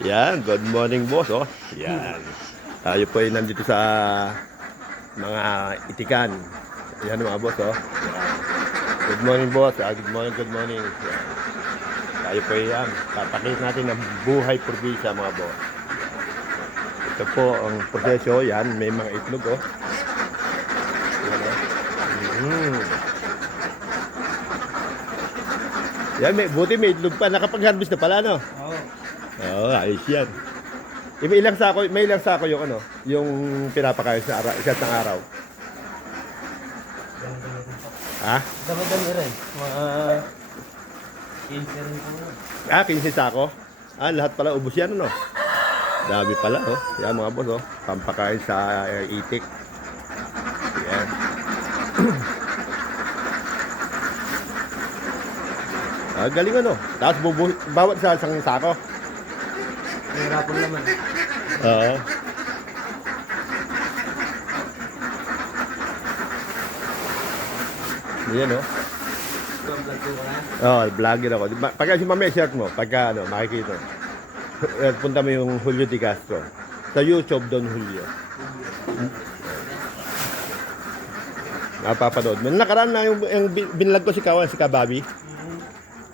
Yan, good morning boss, oh. Yan. Tayo po ay nandito sa mga itikan. Yan mga boss, oh. Yan. Good morning boss, ah, good morning, good morning. Yan. Tayo po ay yan. Papakita natin ang buhay probinsya mga boss. Ito po ang proseso, yan, may mga itlog, oh. Yan, oh. Mm. Yan, may, buti may itlog pa. Nakapag-harvest na pala, no? Oo. Oo, ayos yan. Iba ilang sako, may ilang sako yung ano, yung pinapakain sa araw, isa't ng araw. Ha? Dami-dami rin. Mga 15 rin po. Ah, 15 sako? Ah, lahat pala ubos yan ano? Dami pala oh. Yan mga boss oh. Pampakain sa uh, itik. Yan. ah, galing ano. Tapos bubu bawat sa isang sako. Nahirapan naman. Oo. Yan oh. Ito ang vlog ko na. Oh, vlogger ako. Pagka si mamaya shirt mo, pagka ano, makikita. Eh, Punta mo yung Julio Di Castro. Sa YouTube, Don Julio. Napapanood mo. Nakaraan na yung, yung bin- binlag ko si Kawan, si Kababi.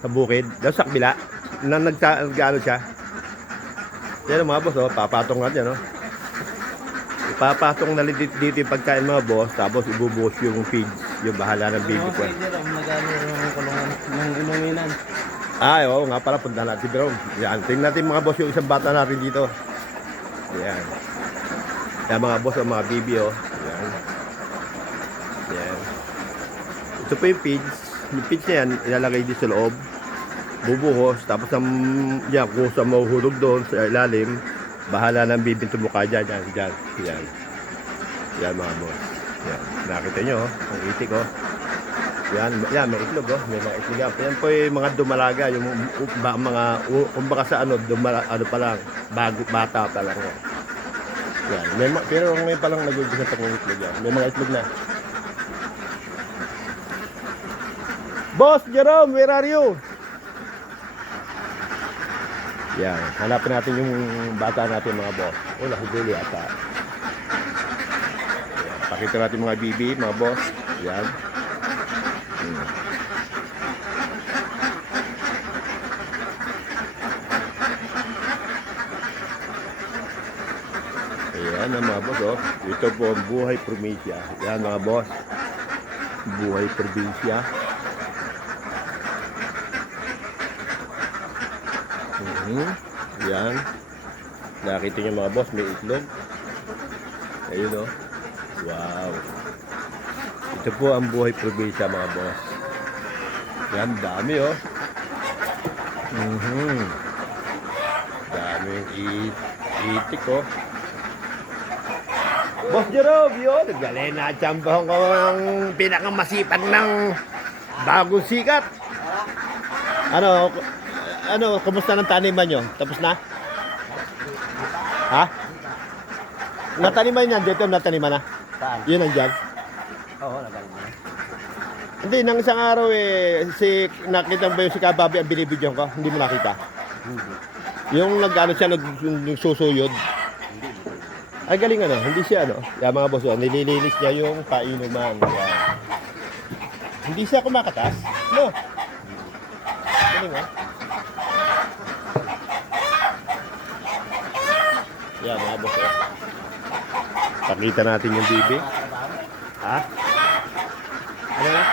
Sa bukid. Daw sa kabila. Na nagsa, nag-ano siya. Yan mga boss, oh. Papatong natin, oh. Ipapatong na dito, dito yung pagkain mga boss, tapos ibubuhos yung feed, yung bahala ng baby ko. Ay, oo nga pala, punta natin bro. Yan, tingnan natin mga boss yung isang bata natin dito. Yan. Yan mga boss, ang mga bibi oh. Yan. Yan. Ito po yung feeds. Yung feeds na yan, ilalagay dito sa loob. Bubuhos, tapos ang, yan, kung sa mahuhulog doon sa ilalim, bahala ng bibinto mukha dyan, yan, dyan, yan. Yan mga boss. Yan. Nakita nyo, oh, ang itik oh. Yan, yan, may itlog, oh. May mga itlog yan. Yan po yung mga dumalaga, yung ba, mga, kumbaga sa ano, dumala, ano pa lang, bago, bata pa lang. Oh. Yan, may, ma- pero ngayon pa lang nag-umpisa sa pang itlog yan. May mga itlog na. Boss Jerome, where are you? Yan, hanapin natin yung bata natin mga boss. Oh, nahuguli ata. Yan, pakita natin mga bibi, mga boss. Yan. Hmm. Ayan ang mga boss, oh. Ito po ang buhay probinsya. Yan mga boss. Buhay probinsya. Mhm. Yan. Nakita niyo mga boss, may itlog. Ayun oh. Wow. Ito po ang buhay probinsya mga boss. Yan, dami oh. Mhm. Dami yung it itik oh. Boss Jerome, yun. Galing na chambahan ko ang pinakamasipag ng bagong sikat. Ano, ano, kumusta ng taniman nyo? Tapos na? Ha? Nataniman yan, dito nataniman na. Saan? Yun nandyan. Oo, nagaling na. Hindi, nang isang araw eh, si, nakita mo ba yung si Kababi ang binibidyon ko? Hindi mo nakita? Hindi. Yung nag-ano siya, nag, nagsusuyod. Ay, galing ano, hindi siya ano. Yan mga boss, oh, nililinis niya yung painuman. Yan. Hindi siya kumakatas. No. Galing oh. Yan mga boss, oh. Pakita natin yung bibi. Ha? Ano na?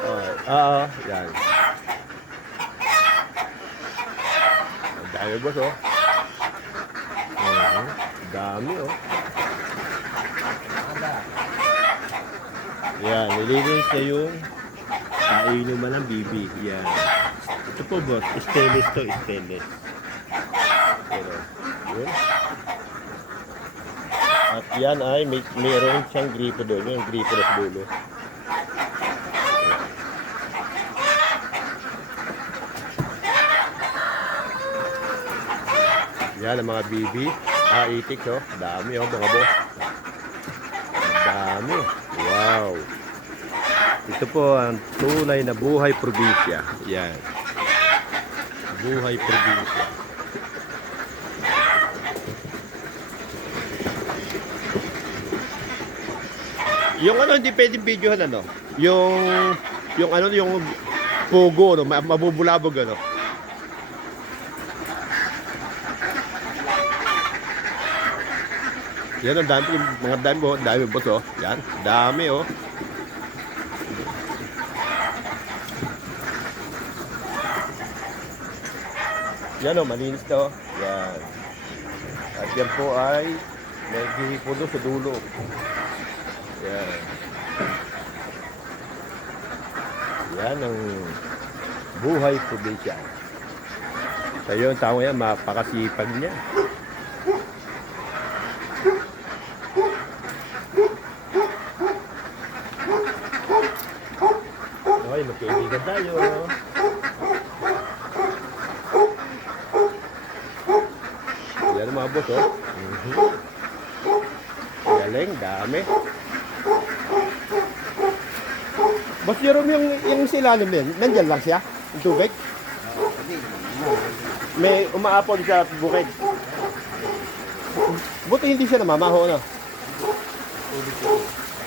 Oh, oo, yan. Ang dami boss, oh. Mhm. Dami, oh. Yan, nililinis niya yung kainuman ng bibi. Yan. Ito po, boss. Stainless to, stainless. Pero, yun. At yan ay may, mayroon siyang gripo doon. Yung gripo na sa dulo. Yan ang mga bibi. Ah, itik oh. Dami oh, mga boss. Dami. Wow. Ito po ang tunay na buhay probinsya. Yan. Buhay probinsya. Yung ano, hindi pwedeng videohan ano? Yung, yung ano, yung pugo, no? ma- mabubulabog ano? Yan ang dami, mga dami mo, dami boss oh. Yan, dami oh. Yan oh, malinis na oh. Yan. At yan po ay naghihipulo sa dulo. Yan. Yan ang buhay probinsya. Sa yun, tao yan, mapakasipag niya. Okay, magkaibigan tayo. Yan mga boss, oh. Mhm. Galing, dami. Boss Jerome, yung, yung silalim din, nandyan lang siya? Yung tubig? May umaapon sa bukid. Buti hindi siya namamaho, ano?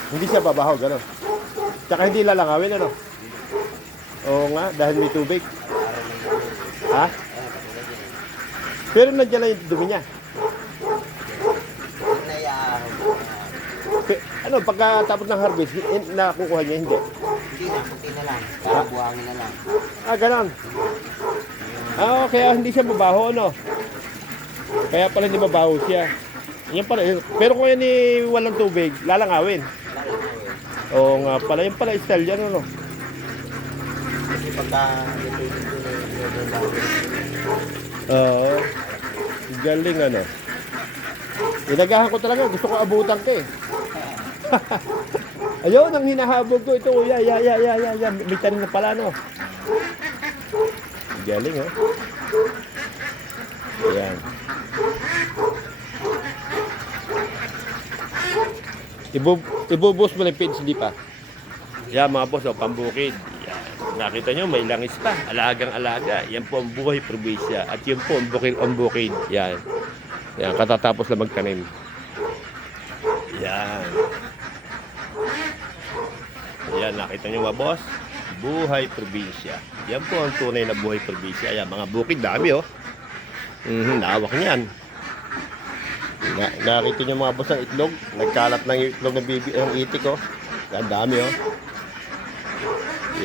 Hindi siya babaho, gano'n. Tsaka hindi lalangawin, ano? Oo nga, dahil may tubig. Ha? Pero nandiyan lang yung dumi niya. Pe- ano, pagkatapos ng harvest, nakukuha niya, hindi. Hindi na, lang. Para buhangin na lang. Ah, ganon. Ah, kaya hindi siya mabaho, ano? Kaya pala hindi mabaho siya. Yan pala. yun. Pero kung yan eh, walang tubig, lalangawin. Eh. Oo nga pala. Yung pala style yan, ano? Kasi pagka na yung medyo lang. Oo. galing, ano? Inagahan ko talaga. Gusto ko abutan ka eh. Ayun, ang hinahabog ko ito, kuya. Ya, ya, ya, ya, ya. May tanim na pala, no? Galing, oh. Ayan. Ibu ibubus mo yung page, hindi pa. Yan mga boss, oh, pambukid. Yan. Nakita nyo, may langis pa. Alagang alaga. Yan po ang buhay probinsya. At yun po ang bukid ang bukid. Yan. Yan, katatapos na magtanim. Yan. Yan, nakita nyo mga boss? Buhay probinsya. Yan po ang tunay na buhay probinsya. Yan, mga bukid, dami oh. Mhm, lawak niyan. Na, nakita nyo mga boss ang itlog? Nagkalat ng itlog ng bibi, ang itik oh. Yan, dami oh.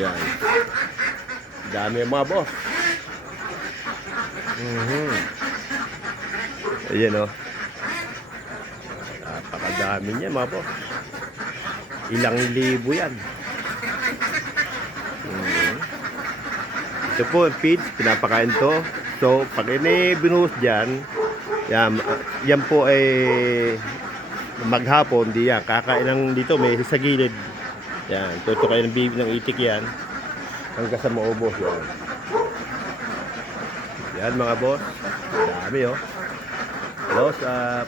Yan. Dami yung mga boss. Mhm. Ayan oh. Napakadami niya mga boss. Ilang libo yan. Mhm. Ito po ang feeds, pinapakain to. So, pag ini binuhos dyan, yan, ah, yan po ay maghapon, di yan. Kakain ng dito, may sa gilid. Yan, tutukay ng bibi ng itik yan. Hanggang sa maubos yan. Yan mga boss. Dami oh. Close up.